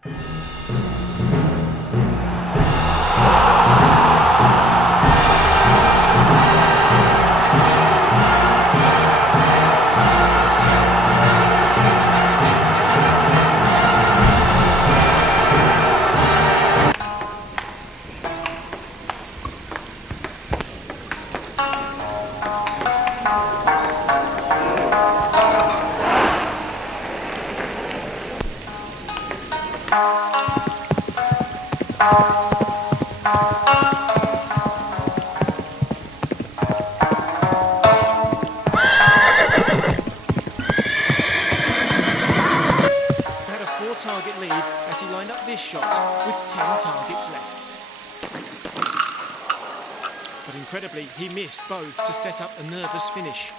Had a 4-target lead as he lined up this shot with 10 targets left. But incredibly, he missed both to set up a nervous finish.